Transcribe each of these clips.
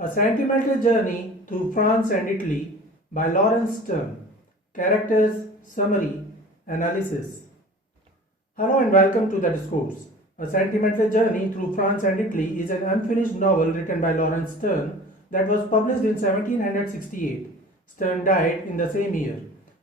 A Sentimental Journey Through France and Italy by Laurence Sterne. Characters, Summary, Analysis. Hello and welcome to the Discourse. A Sentimental Journey Through France and Italy is an unfinished novel written by Laurence Sterne that was published in 1768. Sterne died in the same year.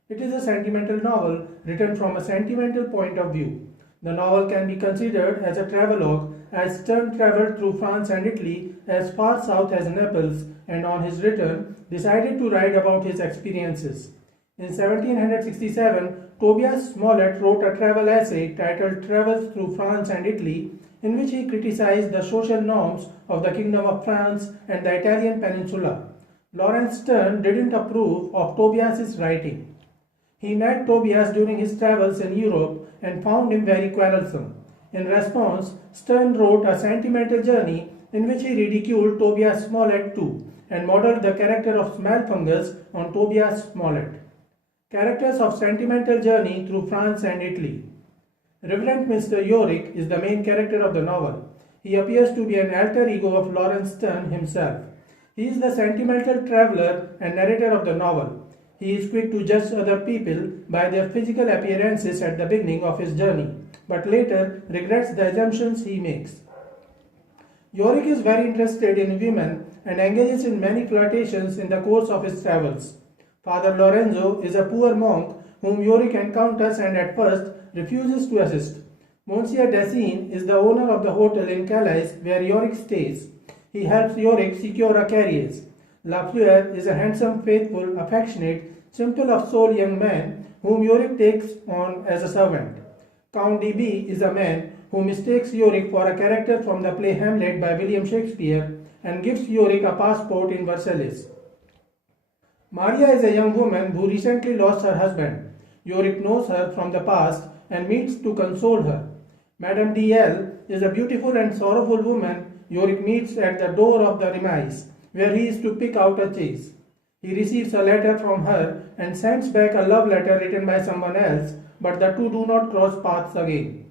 It is a sentimental novel written from a sentimental point of view. The novel can be considered as a travelogue as Sterne travelled through France and Italy as far south as Naples and on his return decided to write about his experiences. In 1767, Tobias Smollett wrote a travel essay titled Travels Through France and Italy in which he criticized the social norms of the Kingdom of France and the Italian Peninsula. Laurence Sterne didn't approve of Tobias's writing. He met Tobias during his travels in Europe and found him very quarrelsome. In response, Sterne wrote A Sentimental Journey in which he ridiculed Tobias Smollett too and modeled the character of Smellfungus on Tobias Smollett. Characters of Sentimental Journey Through France and Italy. Reverend Mr. Yorick is the main character of the novel. He appears to be an alter ego of Laurence Sterne himself. He is the sentimental traveler and narrator of the novel. He is quick to judge other people by their physical appearances at the beginning of his journey, but later regrets the assumptions he makes. Yorick is very interested in women and engages in many flirtations in the course of his travels. Father Lorenzo is a poor monk whom Yorick encounters and at first refuses to assist. Monsieur Dacian is the owner of the hotel in Calais where Yorick stays. He helps Yorick secure a carriage. La Fleur is a handsome, faithful, affectionate, simple of soul young man whom Yorick takes on as a servant. Count D.B. is a man who mistakes Yorick for a character from the play Hamlet by William Shakespeare and gives Yorick a passport in Versailles. Maria is a young woman who recently lost her husband. Yorick knows her from the past and meets to console her. Madame D.L. is a beautiful and sorrowful woman Yorick meets at the door of the Remise, where he is to pick out a chaise. He receives a letter from her and sends back a love letter written by someone else, but the two do not cross paths again.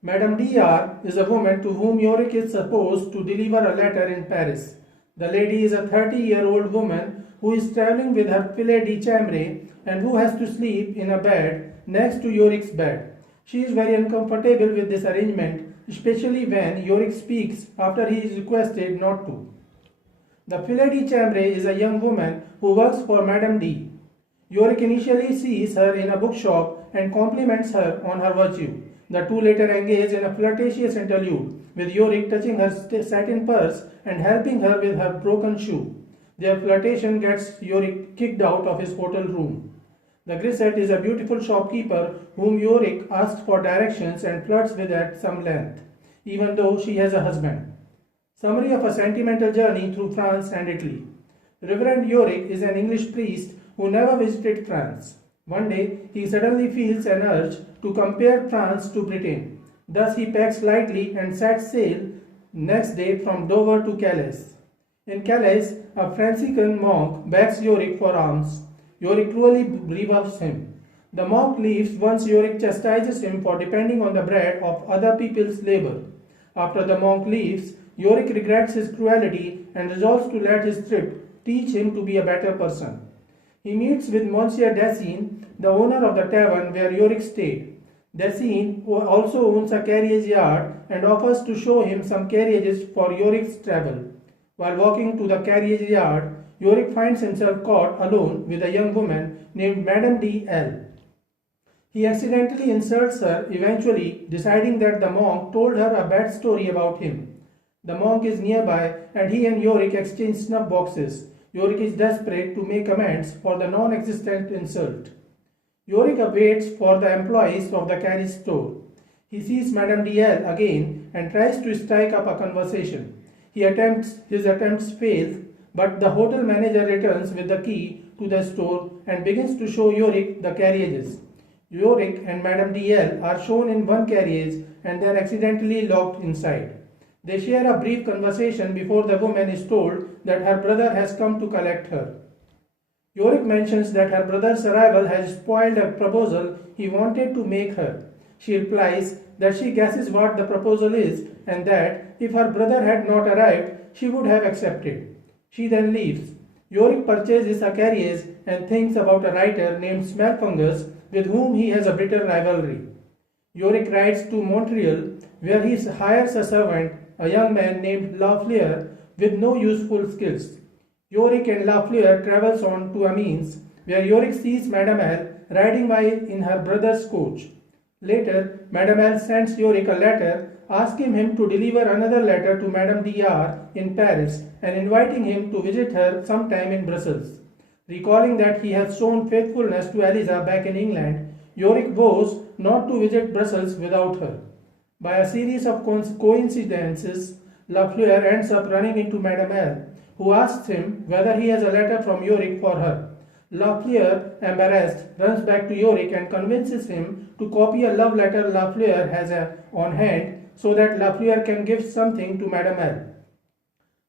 Madame D.R. is a woman to whom Yorick is supposed to deliver a letter in Paris. The lady is a 30-year-old woman who is travelling with her filet de chambre and who has to sleep in a bed next to Yorick's bed. She is very uncomfortable with this arrangement, especially when Yorick speaks after he is requested not to. The filet de chambre is a young woman who works for Madame D. Yorick initially sees her in a bookshop and compliments her on her virtue. The two later engage in a flirtatious interlude, with Yorick touching her satin purse and helping her with her broken shoe. Their flirtation gets Yorick kicked out of his hotel room. The grisette is a beautiful shopkeeper whom Yorick asks for directions and flirts with at some length, even though she has a husband. Summary of A Sentimental Journey Through France and Italy. Reverend Yorick is an English priest who never visited France. One day, he suddenly feels an urge to compare France to Britain. Thus, he packs lightly and sets sail next day from Dover to Calais. In Calais, a Franciscan monk begs Yorick for alms. Yorick cruelly rebuffs him. The monk leaves once Yorick chastises him for depending on the bread of other people's labor. After the monk leaves, Yorick regrets his cruelty and resolves to let his trip teach him to be a better person. He meets with Monsieur Dacian, the owner of the tavern where Yorick stayed. Dacian also owns a carriage yard and offers to show him some carriages for Yorick's travel. While walking to the carriage yard, Yorick finds himself caught alone with a young woman named Madame D.L. He accidentally insults her, eventually deciding that the monk told her a bad story about him. The monk is nearby and he and Yorick exchange snuff boxes. Yorick is desperate to make amends for the non-existent insult. Yorick waits for the employees of the carriage store. He sees Madame D.L. again and tries to strike up a conversation. His attempts fail, but the hotel manager returns with the key to the store and begins to show Yorick the carriages. Yorick and Madame D.L. are shown in one carriage and they are accidentally locked inside. They share a brief conversation before the woman is told that her brother has come to collect her. Yorick mentions that her brother's arrival has spoiled a proposal he wanted to make her. She replies that she guesses what the proposal is and that if her brother had not arrived, she would have accepted. She then leaves. Yorick purchases a carriage and thinks about a writer named Smellfungus with whom he has a bitter rivalry. Yorick rides to Montreal where he hires a servant, a young man named Lafleur with no useful skills. Yorick and Lafleur travels on to Amiens where Yorick sees Mademoiselle riding by in her brother's coach. Later, Mademoiselle sends Yorick a letter asking him to deliver another letter to Madame DR in Paris and inviting him to visit her sometime in Brussels. Recalling that he has shown faithfulness to Eliza back in England, Yorick vows not to visit Brussels without her. By a series of coincidences, Lafleur ends up running into Mademoiselle, who asks him whether he has a letter from Yorick for her. Lafleur, embarrassed, runs back to Yorick and convinces him to copy a love letter Lafleur has on hand so that Lafleur can give something to Mademoiselle.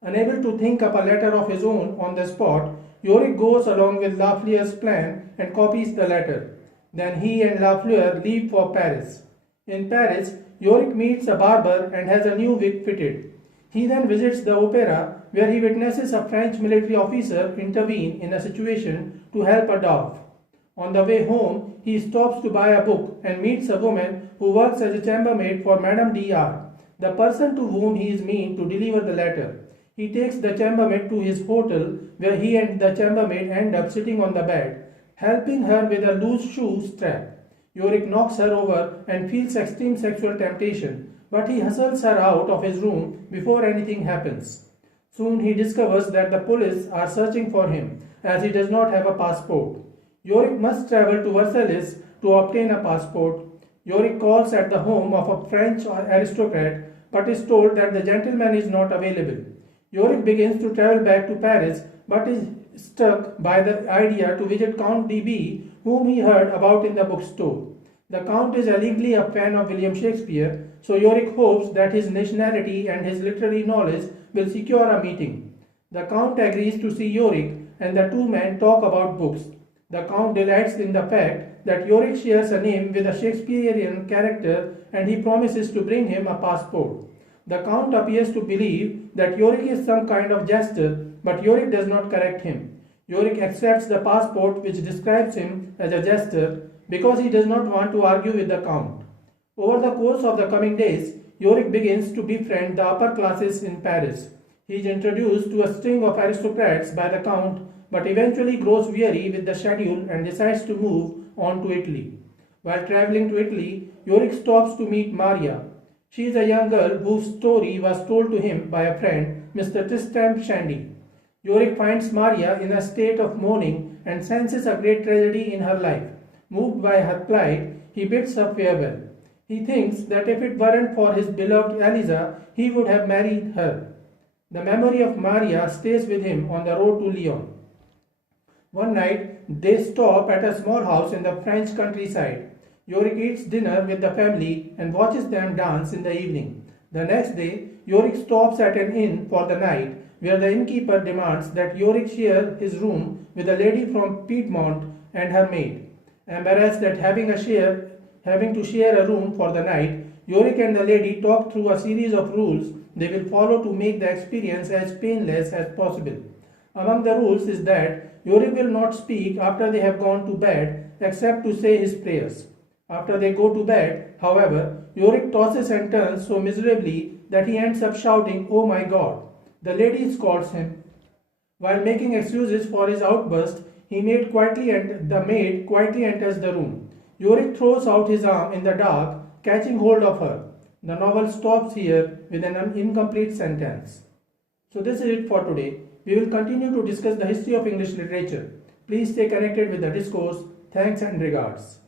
Unable to think up a letter of his own on the spot, Yorick goes along with Lafleur's plan and copies the letter. Then he and Lafleur leave for Paris. In Paris, Yorick meets a barber and has a new wig fitted. He then visits the opera where he witnesses a French military officer intervene in a situation to help a dwarf. On the way home, he stops to buy a book and meets a woman who works as a chambermaid for Madame DR, the person to whom he is meant to deliver the letter. He takes the chambermaid to his hotel where he and the chambermaid end up sitting on the bed, helping her with a loose shoe strap. Yorick knocks her over and feels extreme sexual temptation, but he hustles her out of his room before anything happens. Soon he discovers that the police are searching for him as he does not have a passport. Yorick must travel to Versailles to obtain a passport. Yorick calls at the home of a French aristocrat but is told that the gentleman is not available. Yorick begins to travel back to Paris but is struck by the idea to visit Count D.B., whom he heard about in the bookstore. The Count is allegedly a fan of William Shakespeare, so Yorick hopes that his nationality and his literary knowledge will secure a meeting. The Count agrees to see Yorick and the two men talk about books. The Count delights in the fact that Yorick shares a name with a Shakespearean character and he promises to bring him a passport. The Count appears to believe that Yorick is some kind of jester, but Yorick does not correct him. Yorick accepts the passport which describes him as a jester because he does not want to argue with the Count. Over the course of the coming days, Yorick begins to befriend the upper classes in Paris. He is introduced to a string of aristocrats by the Count, but eventually grows weary with the schedule and decides to move on to Italy. While traveling to Italy, Yorick stops to meet Maria. She is a young girl whose story was told to him by a friend, Mr. Tristram Shandy. Yorick finds Maria in a state of mourning and senses a great tragedy in her life. Moved by her plight, he bids her farewell. He thinks that if it weren't for his beloved Eliza, he would have married her. The memory of Maria stays with him on the road to Lyon. One night, they stop at a small house in the French countryside. Yorick eats dinner with the family and watches them dance in the evening. The next day, Yorick stops at an inn for the night, where the innkeeper demands that Yorick share his room with a lady from Piedmont and her maid. Embarrassed at having to share a room for the night, Yorick and the lady talk through a series of rules they will follow to make the experience as painless as possible. Among the rules is that Yorick will not speak after they have gone to bed except to say his prayers. After they go to bed, however, Yorick tosses and turns so miserably that he ends up shouting, "Oh my God!" The lady scolds him. While making excuses for his outburst, the maid quietly enters the room. Yorick throws out his arm in the dark, catching hold of her. The novel stops here with an incomplete sentence. So this is it for today. We will continue to discuss the history of English literature. Please stay connected with the discourse. Thanks and regards.